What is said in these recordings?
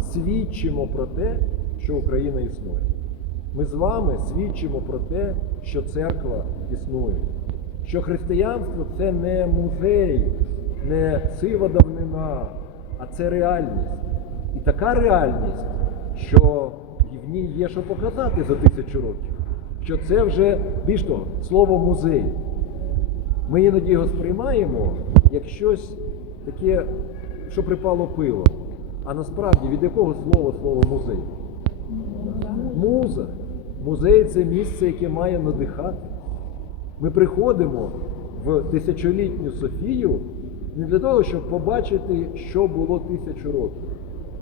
свідчимо про те, що Україна існує. Ми з вами свідчимо про те, що церква існує, що християнство це не музей, не сива давнина, а це реальність. І така реальність, що в ній є що показати за тисячу років. Що це вже більш того, слово музей. Ми іноді його сприймаємо як щось таке, що припало пило. А насправді від якого слова слово музей? Муза. Музей це місце, яке має надихати. Ми приходимо в тисячолітню Софію не для того, щоб побачити, що було тисячу років,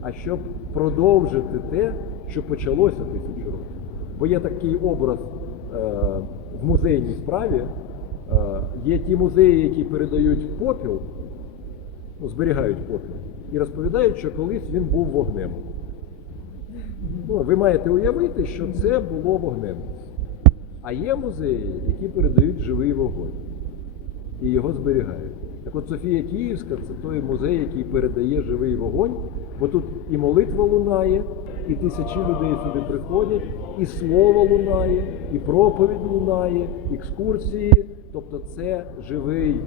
а щоб продовжити те, що почалося тисячу років. Бо є такий образ е, в музейній справі. Е, є ті музеї, які передають попіл, зберігають попіл, і розповідають, що колись він був вогнем. Ну, ви маєте уявити, що це було вогнем. А є музеї, які передають живий вогонь і його зберігають. Так от Софія Київська це той музей, який передає живий вогонь, бо тут і молитва лунає, і тисячі людей сюди приходять, і слово лунає, і проповідь лунає, екскурсії. Тобто це живий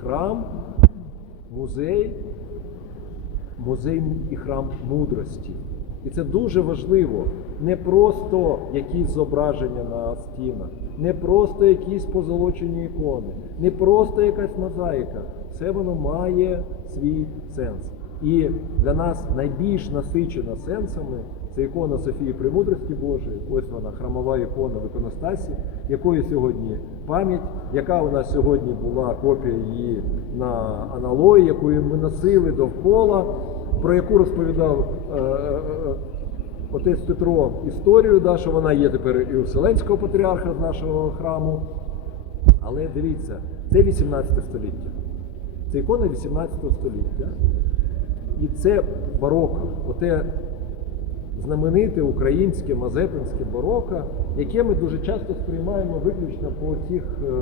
храм, музей, музей і храм мудрості. І це дуже важливо. Не просто якісь зображення на стінах, не просто якісь позолочені ікони, не просто якась мозаїка. Все воно має свій сенс. І для нас найбільш насичена сенсами це ікона Софії Премудрості Божої. Ось вона, храмова ікона в іконостасі, якої сьогодні пам'ять, яка у нас сьогодні була копія її на аналої, яку ми носили довкола, про яку розповідав е, е, е, отець Петро історію, да, що вона є тепер і у Вселенського патріарха з нашого храму. Але дивіться, це 18 століття. Це ікона 18 століття. І це бароко, оте знамените українське мазепинське бароко, яке ми дуже часто сприймаємо виключно по цих е,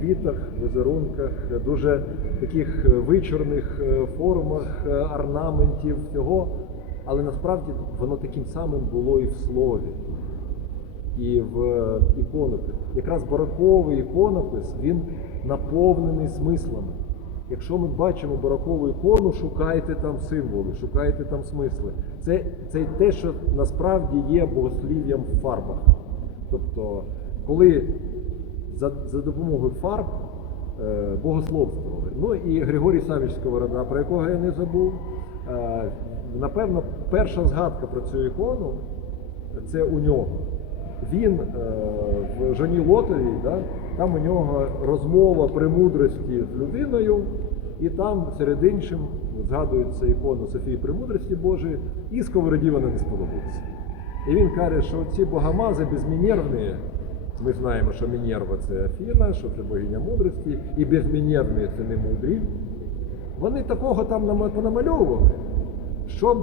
квітах, візерунках, дуже таких е, вичорних е, формах, орнаментів, всього. Але насправді воно таким самим було і в слові, і в іконописі. Якраз бароковий іконопис він наповнений смислами. Якщо ми бачимо барокову ікону, шукайте там символи, шукайте там смисли. Це, це те, що насправді є богослів'ям в фарбах. Тобто, коли за, за допомогою фарб е, богословствували. Ну і Григорій Савіч Сковорода, про якого я не забув. Е, напевно, перша згадка про цю ікону це у нього. Він е, в Жоні Лотовій, да, там у нього розмова премудрості з людиною, і там серед іншим згадується ікона Софії Премудрості Божої, і Сковороді вона не сподобалася. І він каже, що ці богомази безмінервні, ми знаємо, що Мінерва це Афіна, що це богиня мудрості, і безмінервні це не мудрі. Вони такого там понамальовували, щоб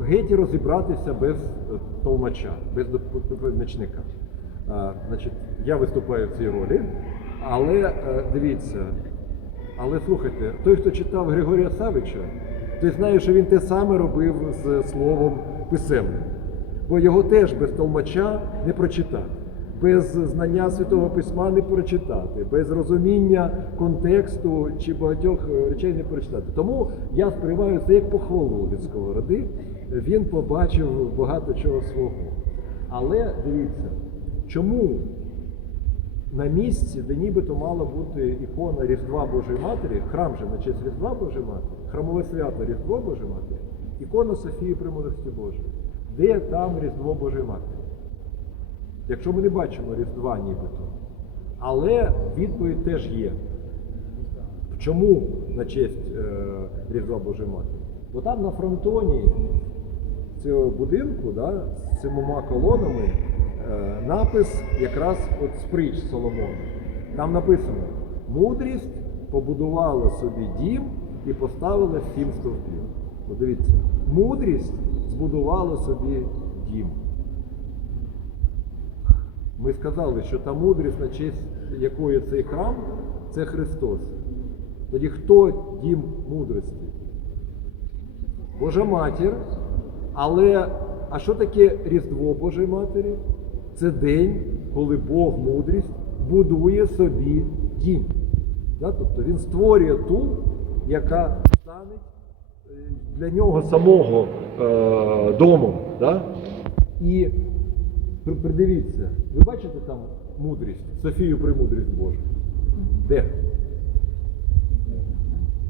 геть розібратися без е, толмача, без доп- доповідничника. Значить, я виступаю в цій ролі, але е, дивіться, але слухайте, той, хто читав Григорія Савича, той знає, що він те саме робив з словом писемним. Бо його теж без толмача не прочитати, без знання Святого Письма не прочитати, без розуміння контексту чи багатьох е, речей не прочитати. Тому я сприймаю це як похвалу від сковороди. Він побачив багато чого свого. Але дивіться, чому на місці, де нібито мала бути ікона Різдва Божої Матері, храм же на честь Різдва Божої Матері, храмове свято Різдво Божої Матері, ікона Софії Премудрості Божої. Де там Різдво Божої Матері? Якщо ми не бачимо Різдва нібито. Але відповідь теж є. Чому на честь е, Різдва Божої Матері? Бо там на фронтоні цього будинку да, з сімома колонами напис якраз от з притч Соломона. Там написано: мудрість побудувала собі дім і поставила сім стовпів. Подивіться, мудрість збудувала собі дім. Ми сказали, що та мудрість, на честь якої цей храм, це Христос. Тоді хто дім мудрості? Божа матір. Але а що таке Різдво Божої Матері? Це день, коли Бог мудрість будує собі дім. Тобто він створює ту, яка стане для нього самого е, домом. І придивіться, ви бачите там мудрість, Софію премудрість Божу? Де?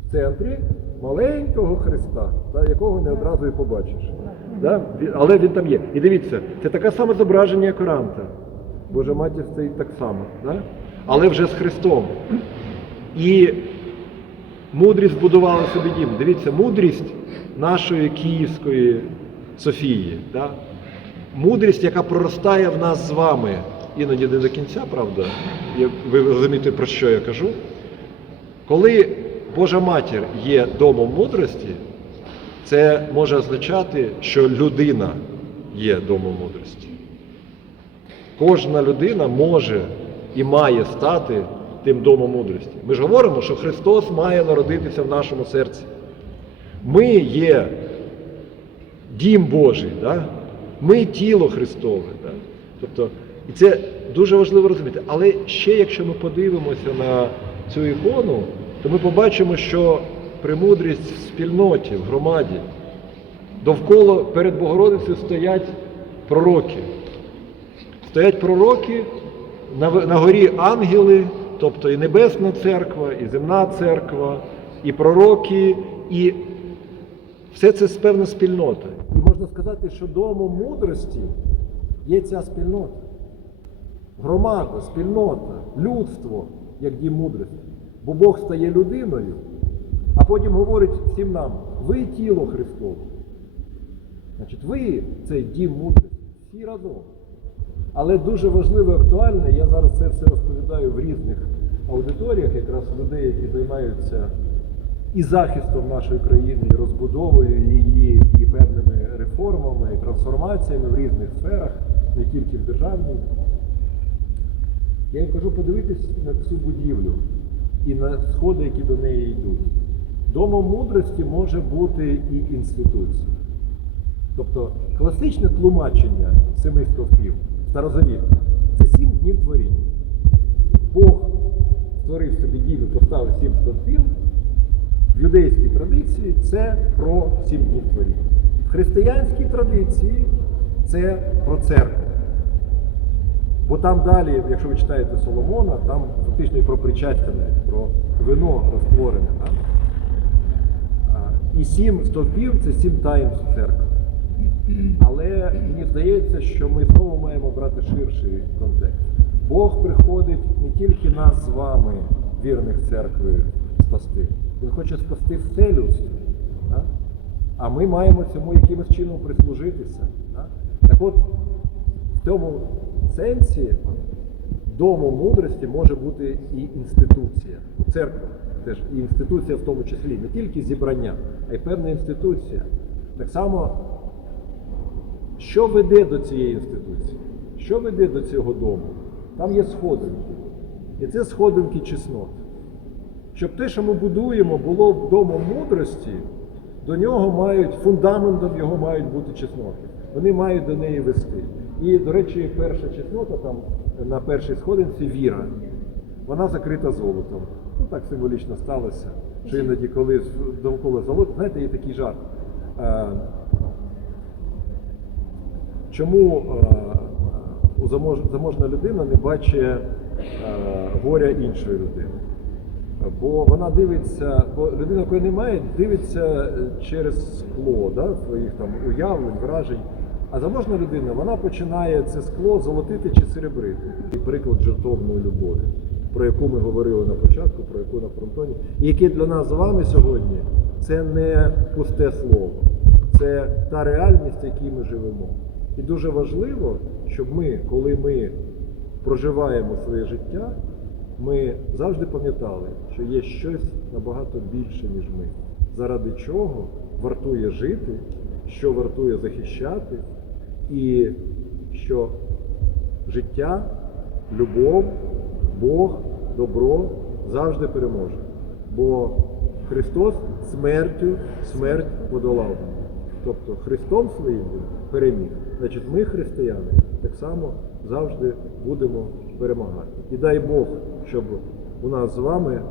В центрі маленького Христа, якого не одразу і побачиш. Да? Але він там є. І дивіться, це таке саме зображення, як Оранта. Божа матір стоїть так само, да? але вже з Христом. І мудрість будувала собі дім. Дивіться, мудрість нашої Київської Софії. Да? Мудрість, яка проростає в нас з вами. Іноді не до кінця, правда? Ви розумієте, про що я кажу? Коли Божа матір є домом мудрості, це може означати, що людина є домом мудрості. Кожна людина може і має стати тим домом мудрості. Ми ж говоримо, що Христос має народитися в нашому серці. Ми є дім Божий, да? ми тіло Христове. Да? Тобто, і це дуже важливо розуміти. Але ще якщо ми подивимося на цю ікону, то ми побачимо, що премудрість в спільноті, в громаді, довкола перед Богородицею стоять пророки. Стоять пророки, на, на горі ангели, тобто і Небесна церква, і земна церква, і пророки, і все це певна спільнота. І можна сказати, що домом мудрості є ця спільнота. Громада, спільнота, людство, як дім мудрості. Бо Бог стає людиною, а потім говорить всім нам: ви тіло Христове. Значить, ви цей дім мудрості, всі разом. Але дуже важливо і актуальне, я зараз це все розповідаю в різних аудиторіях, якраз людей, які займаються і захистом нашої країни, і розбудовою її, і певними реформами, і трансформаціями в різних сферах, не тільки в державній. Я їм кажу, подивитись на цю будівлю і на сходи, які до неї йдуть. Домом мудрості може бути і інституція. Тобто класичне тлумачення семи стовпів старозавітне це сім днів творіння. Бог створив собі дім і поставив сім стовпів. В юдейській традиції це про сім днів творіння. В християнській традиції це про церкву. Бо там далі, якщо ви читаєте Соломона, там фактично і про причастя про вино розтворене. І сім стовпів це сім таїнств церкви. Але мені здається, що ми знову маємо брати ширший контекст. Бог приходить не тільки нас з вами, вірних церкви, спасти. Він хоче спасти все людство. да? А ми маємо цьому якимось чином прислужитися. да? Так от, в цьому сенсі домом мудрості може бути і інституція. Церква теж і інституція в тому числі, не тільки зібрання, а й певна інституція. Так само що веде до цієї інституції? Що веде до цього дому? Там є сходинки. І це сходинки чеснот. Щоб те, що ми будуємо, було домом мудрості, до нього мають, фундаментом його мають бути чесноти. Вони мають до неї вести. І, до речі, перша чеснота там на першій сходинці віра. Вона закрита золотом. Ну так символічно сталося, що іноді коли довкола золота, знаєте, є такий жарт. Е, Чому е, у замож- заможна людина не бачить е, горя іншої людини? Бо вона дивиться, бо людина, якої немає, дивиться через скло да, своїх там уявлень, вражень. А заможна людина, вона починає це скло золотити чи серебрити. І приклад жертовної любові, про яку ми говорили на початку, про яку на фронтоні, і яке для нас з вами сьогодні це не пусте слово, це та реальність, в якій ми живемо. І дуже важливо, щоб ми, коли ми проживаємо своє життя, ми завжди пам'ятали, що є щось набагато більше, ніж ми, заради чого вартує жити, що вартує захищати, і що життя, любов, Бог, добро завжди переможе. Бо Христос смертю смерть подолав. Тобто Христом своїм переміг. Значить, ми, християни, так само завжди будемо перемагати. І дай Бог, щоб у нас з вами е,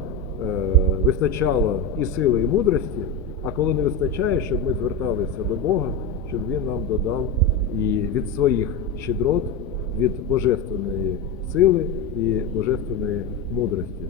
вистачало і сили, і мудрості, а коли не вистачає, щоб ми зверталися до Бога, щоб Він нам додав і від своїх щедрот, від божественної сили і божественної мудрості.